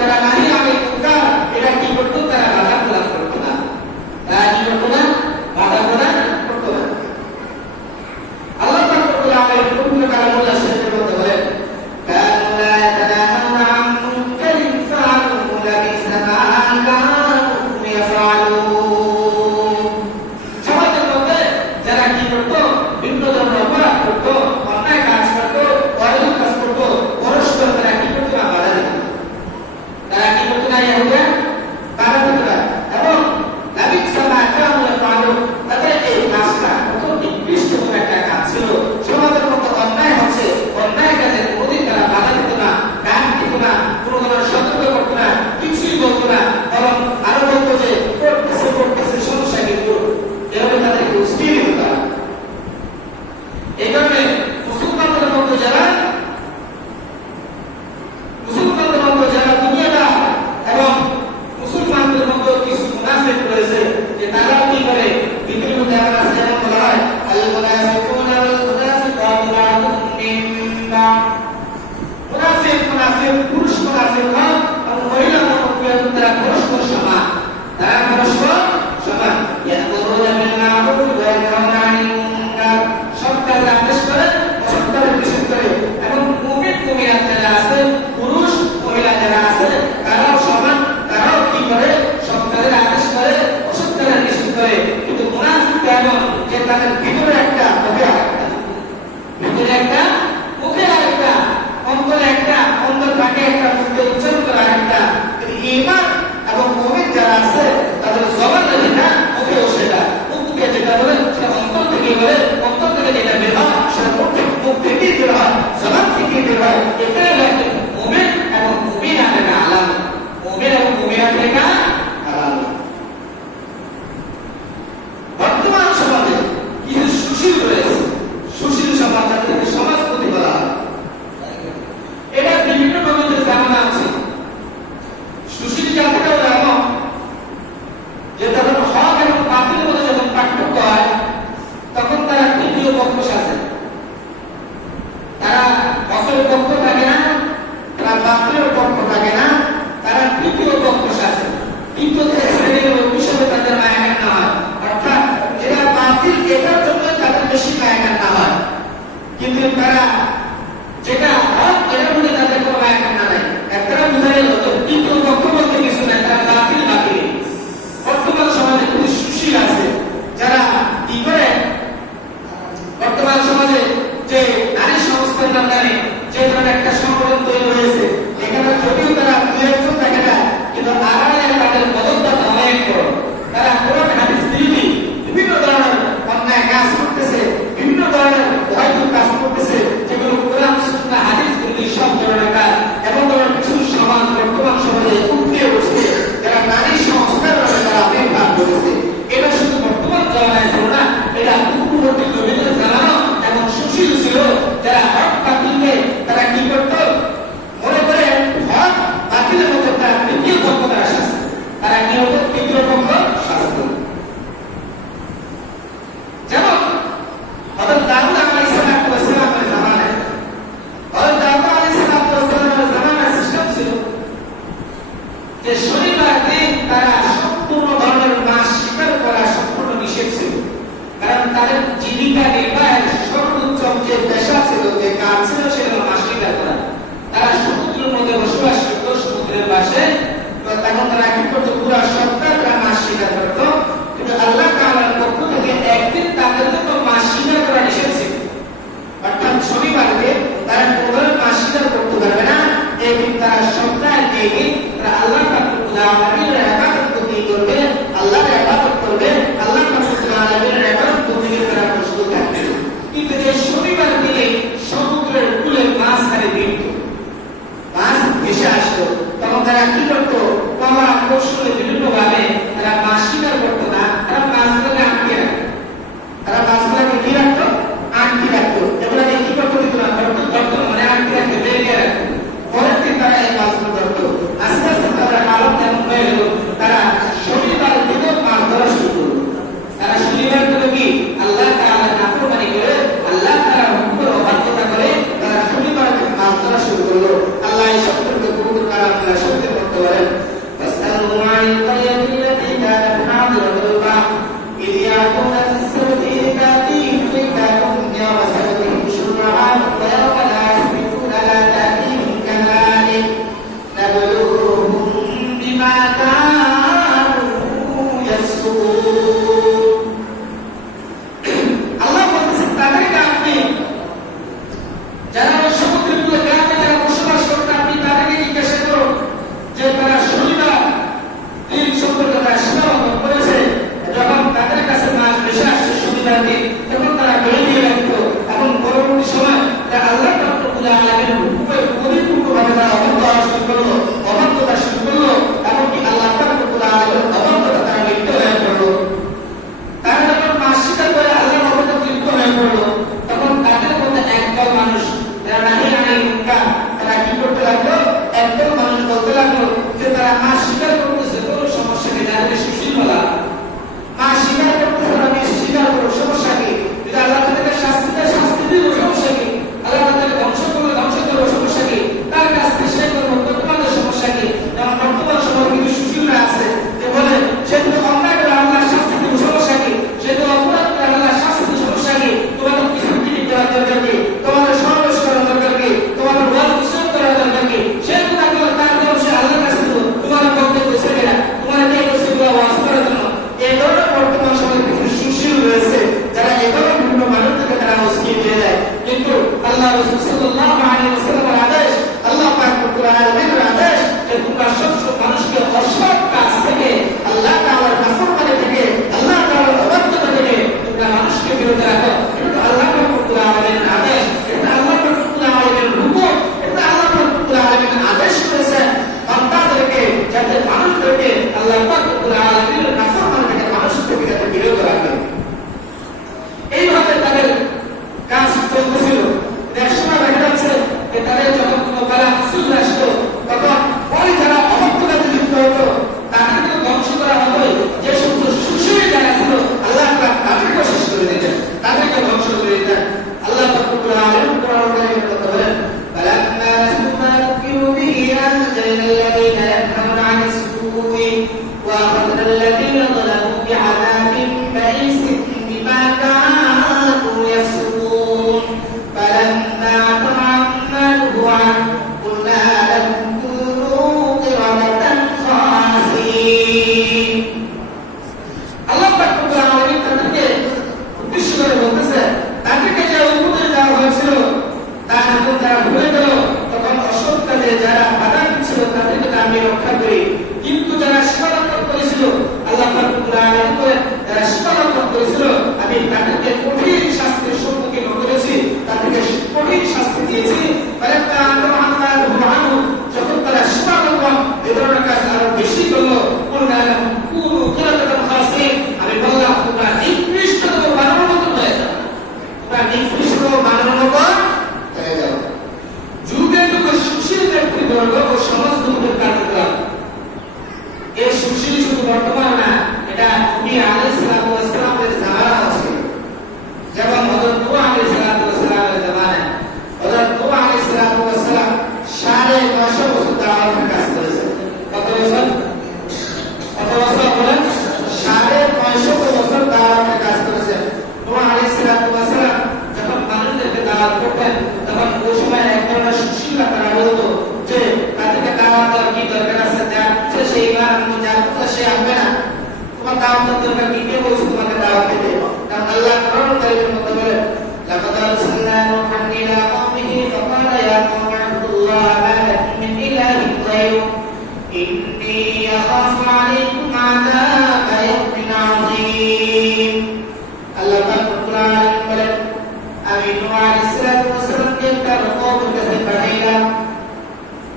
তারা নাহি আমি মুনকার এটা কি করতো, তারা বাধা প্রদান করতো না। তারা কি করতো না? বাধা প্রদান করতো না। আল্লাহ পাক রব্বুল আলামিন পবিত্র কালামুল্লাহ শরীফের মধ্যে বলেন কানু লা ইয়াতানাহাউনা আন মুনকারিন ফাআলুহু লাবিসা মা কানু ইয়াফআলুন। সমাজের মধ্যে যারা কি করতো, বিভিন্ন ধরনের অপরাধ করতো, অন্যায় কাজ করতো, অনৈতিক কাজ করতো, পরস্পর তারা কি করতো না, বাধা দিত। তারা কি করতো না, ইহুদিরা বাধা দিত না। এবং লাবিসা মা কানু ইয়াফআলুন, তাদের এই কাজটা কত নিকৃষ্ট একটা কাজ ছিল। সমাজের মধ্যে অন্যায় হচ্ছে, অন্যায় কাজের কোনোদিন তারা বাধা দিত না, কান দিত না, কোনো ধরনের সতর্ক করতো না, কিছুই বলতো না, এবং আরো বলতো যে করতেছে সমস্যা কিন্তু এভাবে তাদেরকে উস্কিয়ে দিত তারা। এই কারণে মুসলমানদের মধ্যে যারা দুনিয়াদার এবং মুসলমানদের মধ্যে কিছু মুনাফিক রয়েছে যে তারা কি করে, পৃথিবীর মধ্যে আমরা যেমন বলা হয় আল মুনাফিকুনা ওয়াল মুনাফিকাতু বা'দুহুম মিন বা'দ। মুনাফিক পুরুষ মুনাফিক হয় এবং মহিলা মুনাফিক তারা পরস্পর সমান। তারা পরস্পর সমান। ইয়াকুলুনা বিল মা'রুফ ওয়া ইয়ানহাউনা আনিল মুনকার। সৎ কাজ আদেশ করে, অসৎ কাজ নিষেধ করে। এবং মুমিন মুমিনাত যারা আছে, পুরুষ মহিলা যারা আছে, তারাও সমান। তারাও কি করে, সৎ কাজের আদেশ করে, অসৎ কাজের নিষেধ করে। কিন্তু মুনাফিক এমন যে তাদের ভিতরে একটা, মুখে আরেকটা, ভিতরে একটা, মুখে আরেকটা, অন্তরে একটা, অন্তর থাকে একটা, মুখে উচ্চারণ করে আরেকটা। কিন্তু ঈমান এবং মুমিন যারা আছে তাদের জবানে যেটা, মুখেও সেটা। মুখ থেকে যেটা বলে সেটা অন্তর থেকে বলে, অন্তর থেকে যেটা বের হয় সেটা মুখ থেকেই বের হয়, জবান থেকেই বের হয়। এটাই হচ্ছে মুমিন এবং মুমিনাতের আলামত। মুমিন এবং মুমিনাতের আলামত। বর্তমান সমাজে কিছু সুশীল রয়েছে, সুশীল সমাজ, যাদেরকে সমাজপতি বলা হয়। এটা বিভিন্ন নবীদের জামানা আছে। সুশীল জাতিটাও এমন যে তখন হক এবং বাতিলের মধ্যে যখন পার্থক্য হয় তখন তারা তৃতীয় পক্ষ সাজে। তারা হকের পক্ষ থাকে না, তারা বাতিলের পক্ষ থাকে না, তারা তৃতীয় পক্ষ সাজে। তৃতীয় শ্রেণীর হিসেবে তাদের মায়াকান না হয়। অর্থাৎ এরা বাতিল, এটার জন্য তাদের বেশি মায়াকান না হয়। কিন্তু তারা যেটা হক এটার মধ্যে তাদের কোনো মায়াকান না নাই। একটা বুঝা গেল তৃতীয় পক্ষ বলতে কিছু নাই, তারা বাতিল বাতিল। বর্তমান সমাজে খুব সুশীল আছে যারা কি করে, বর্তমান সমাজে যে নারী সংস্থার নামে যে ধরনের একটা সংগঠন তৈরি হয়েছে, এখানে যদিও তারা দুই একজন থাকে না, কিন্তু আড়ালে তাদের পদত্যাগ অনেক বড়। তারা কোরআন হাদিস বিরোধী বিভিন্ন ধরনের অন্যায় কাজ করতেছে, বিভিন্ন ধরনের অবৈধ কাজ করতেছে, যেগুলো কোরআন সুন্নাহ হাদিস বিরোধী সব ধরনের কাজ। এবং ধরনের কিছু সমাজ বর্তমান সমাজে উঠে উঠছে যারা নারী সংস্কার তারা আবির্ভাব করেছে। এটা শুধু বর্তমান জামানায় ছিল না, এটা পূর্ববর্তী নবীদের জামানা এবং সুশীল ছিল যারা হক বাতিলকে তারা কি করত, মনে করে হক বাতিলের মধ্যে তারা তৃতীয় পক্ষ তারা শাস্তি, তারা কি হতো, তৃতীয় পক্ষ শাস্তি। যেমন হযরত দাউদ আলাইহিস সালামের জামানায়, হযরত দাউদ আলাইহিস সালামের জামানায় সিস্টেম ছিল যে শনিবার দিন তারা সম্পূর্ণ ধরনের মাছ শিকার করা সম্পূর্ণ নিষেধ ছিল। কারণ তাদের জীবিকা নির্বাহের সর্বোচ্চ যে পেশা ছিল, যে কাজ ছিল, সেটা মাছ শিকার করা। তারা সমুদ্রের মধ্যে বসবাস করত, সমুদ্রের পাশে। তখন তারা কি করতো, পুরো সপ্তাহ তারা মাছ শিকার করত। কিন্তু আল্লাহ তাআলার পক্ষ থেকে একদিন তাদের জন্য মাছ শিকার করা নিষেধ ছিল। অর্থাৎ শনিবারকে তারা কোনো মাছ শিকার করতে পারবে না। একদিন তারা সপ্তাহের একদিন তারা আল্লাহ আলামিনের ইবাদত করবে, আল্লাহর ইবাদত করবে, আল্লাহ আলামিনের ইবাদত করতে তারা প্রস্তুত থাকবে। কিন্তু এই শনিবার দিনে সমুদ্রের কূলে মাছ হারে ভিড়ত, মাছ ভেসে আসতো। তখন তারা কি করতো, কমা কৌশলে বিভিন্ন ভাবে তারা মাছ শিকার করতো না, তারা মাছগুলোকে আটকে রাখতো। তারা মাছগুলোকে কি রাখতো, আটকে রাখতো। এগুলোকে কি করতো, ধরতো, মানে আটকে রাখতো, বেরিয়ে রাখতো। পরের দিন তারা এই মাছগুলো ধরতো। আস্তে আস্তে তারা আলোক যেমন হয়ে গেল, তারা শনিবার দিনে মাছ ধরা শুরু করলো। তারা শনিবার করে কি আল্লাহ তাআলার নাফরমানি করে, আল্লাহ তাআলার হুকুমের অবাধ্যতা করে তারা শনিবার মাছ ধরা শুরু করলো। আল্লাহ এই সত্যকে কবুল করার সত্যের বিমা কানু ইয়াফসুকুন। আল্লাহ বলতেছেন তাদেরকে আপনি যারা সমুদ্রের গ্রামে যারা বসবাস করতে আপনি তাদেরকে জিজ্ঞাসা করুন যে তারা শনিবার দিন সম্পর্কে তারা সীমাবদ্ধ করেছে। যখন তাদের কাছে মাস ভেসে আসছে শনিবার দিন, তখন তারা বেড়ে দিয়ে রাখতো। এখন পরবর্তী সময় আল্লাহ রাব্বুল আলামিনের হুকুমে পরিপূর্ণভাবে তারা অবাধ্যতা শুরু করলো, অবাধ্যতা শুরু করলো। এমনকি আল্লাহ রাব্বুল আলামিনের অবাধ্যতা তারা লিপ্ত হয়ে পড়লো। তারা যখন মাস স্বীকার করে আল্লাহর অবাধ্যতা লিপ্ত হয়ে পড়লো, তখন তাদের মধ্যে একদল মানুষ যারা নাহি আনিল মুনকার, তারা কি করতে লাগলো? একদল মানুষ বলতে লাগলো যে তারা মাস স্বীকার করতেছে, কোনো সমস্যা নেই, যাদেরকে সুশীল বলা। মাস স্বীকার করতেছে, আমি স্বীকার করো, সমস্যা কি? যদি আল্লাহ তাদেরকে শাস্তি দেয়, শাস্তি দিব, সমস্যা কি? আল্লাহ তাদেরকে ধ্বংস করলে ধ্বংস করবো, সমস্যা কি? তার কাছ থেকে সে করবো, তোমাদের সমস্যা কি? যেমন বর্তমান সময় কিছু সুশীলরা আছে যে বলে সে তো অন্যায় করে আল্লাহ শাস্তি দিব, সমস্যা কি? সে তো অপরাধ করে আল্লাহ শাস্তি দিব, সমস্যা কি? তোমাদের কিছু কিনে দেওয়ার দরকার কি? তোমাদের সমাবেশ করার দরকার কি? তোমাদের ওয়াজ উৎসব করার দরকার কি? সে গুণা করলে তার জন্য সে আল্লাহর কাছে দেবো, তোমার বলতে বলছে কিনা, তোমার কে বলছে ওয়াজ করার জন্য। এই ধরনের বর্তমান সময়ে কিছু সুশীল রয়েছে যারা এই ধরনের বিভিন্ন মানুষ থেকে তারা উস্কিয়ে দিয়ে দেয়। কিন্তু আল্লাহ রাসূল সাল্লাল্লাহু আলাইহি ওয়াসাল্লামের আদেশ, আল্লাহ পাক রব্বুল আলামিনের আদেশ যে তোমরা সব মানুষকে অসৎ কাজ থেকে, আল্লাহ তাআলার নাফরমানি থেকে, আল্লাহ তাআলার অবাধ্যতা থেকে তোমরা মানুষকে বিরত রাখো। এটা আল্লাহ পাক রব্বুল আলামিনের আদেশ, এটা আল্লাহ পাক রব্বুল আলামিনের হুকুম, এটা আল্লাহ পাক রব্বুল আলামিন আদেশ করেছেন বান্দাদেরকে যাতে মানুষদেরকে আল্লাহ পাক রব্বুল আলামিনের নাফরমানি থেকে মানুষদেরকে যাতে বিরত রাখে। এইভাবে তাদের কাজ চলতেছিল। একসময় দেখা যাচ্ছে যে তাদের যখন কোনো বেলা মুসিবত আসতো, তখন ওই যারা অবাধ্য কাজে লিপ্ত হতো তাদেরকে ধ্বংস করা হতো। যে সমস্ত সুশীল যারা ছিল আল্লাহ পাক তাদেরকে শেষ করে দিতেন, তাদেরকে ধ্বংস করে দিতেন। আল্লাহ পাক রব্বুল আলামিন কোরআনে বলতে বলেন ফালাম্মা নাসু মা যুকিরু বিহি আনজাইনা আল্লাযীনা ইয়ানহাউনা আনিস সুই ওয়া আখাযনা আল্লাযীনা যালামু বিআযাবিন বাঈসিন বিমা কানু ইয়াফসুকুন ফালাম্মা আতা আম্মা nuhu anhu قلنا لهم كونوا قردة خاسئين। আল্লাহ পাক রব্বুল আলামিন তাদেরকে উদ্দেশ্য করে বলতেছে তাদেরকে যে উপদেশ দেওয়া হয়েছিল তার যখন তারা ভুলে গেল, তখন অসৎ কাজে যারা বাধা দিচ্ছিল তাদেরকে আমি রক্ষা করি। কিন্তু যারা সীমালঙ্ঘন করেছিল, আল্লাহ পাক রব্বুল আলামিন যারা সীমালঙ্ঘন করেছিল, আমি তাদেরকে কঠিন শাস্তির সম্মুখীন করেছি, তাদেরকে কঠিন শাস্তি দিয়েছি। যখন তারা সীমালঙ্ঘন এ ধরনের কাজ আরো বেশি করলো, আমি বললাম তোমরা নিকৃষ্ট বানানোর মতো হয়ে যাও, তোমরা নিকৃষ্ট বানানোর মতো হয়ে যাও। যুগে যুগে সুশীল ব্যক্তিবর্গ ও সমাজ দুর্গের কার্যক্রম, এই সুশীল শুধু বর্তমান না, এটা নবী আলাইহিস সালামের জামানা আছে। যেমন হযরত নূহ আলাইহিস সালামের জামানায় হযরত নূহ আলাইহিস সালাম 950 বছর দাওয়াতের কাজ করেছেন। কত বছর? কত বছর বলেন? 950 বছর দাওয়াতের কাজ করেছেন। নূহ আলাইহিস সালাম যখন মানুষদেরকে দাওয়াত করতেন, তখন ওই সময় এক ধরনের সুশীলরা তারা বলতো যে তাদেরকে দাওয়াত দেওয়ার কি দরকার আছে, যার সেই ইমান আনবে, যার সে আনবে না, তোমার দাওয়াত দরকার কি? কে বলছে তোমাকে দাওয়াত দিতে? কারণ আল্লাহ কোরআন কারীমের মধ্যে বলেন লাকাদ আরসালনা নূহান ইলা কওমিহি ফাকালা ইয়া কওমি আবুদুল্লাহ মা লাকুম মিন ইলাহিন গায়রুহু ইন্নী আখাফু আলাইকুম আযাব ইয়াউমিন আযীম। আল্লাহ পাক রব্বুল আলামিন বলেন আমি নূহ আলাইহিস সালামকে তার কওমের কাছে পাঠাইলাম।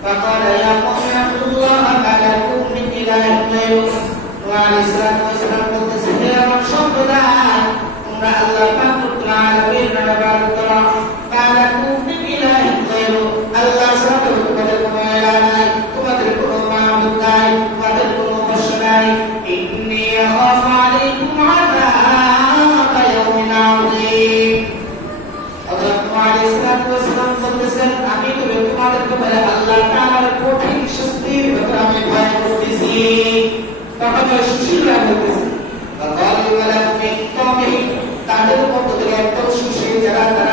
ফাকালা ইয়া কওমি আবুদুল্লাহ মা লাকুম মিন ইলাহিন গায়রুহু। নূহ আলাইহিস সালাম বলতেছে হে আমার সম্প্রদায়, তোমরা আল্লাহ পাক রব্বুল আলামিনের ইবাদত করো, মা লাকুম মিন ইলাহিন গায়রুহু, আল্লাহ ছাড়া তোমাদের কোনো ইলাহ নাই, তোমাদের কোনো মাবুদ নাই, তোমাদের কোনো উপাস্য নাই। ইন্নী আখাফু আলাইকুম আযাব ইয়াউমিন আযীম। হযরত নূহ আলাইহিস সালাম বলতেছেন আমি তোমাদের ব্যাপারে আল্লাহ তাআলার কঠিন শাস্তির ব্যাপারে আমি ভয় করতেছি। তখন সুশীলরা বলতেছে তাদের মধ্যে থেকে একদম সুশীল যারা তারা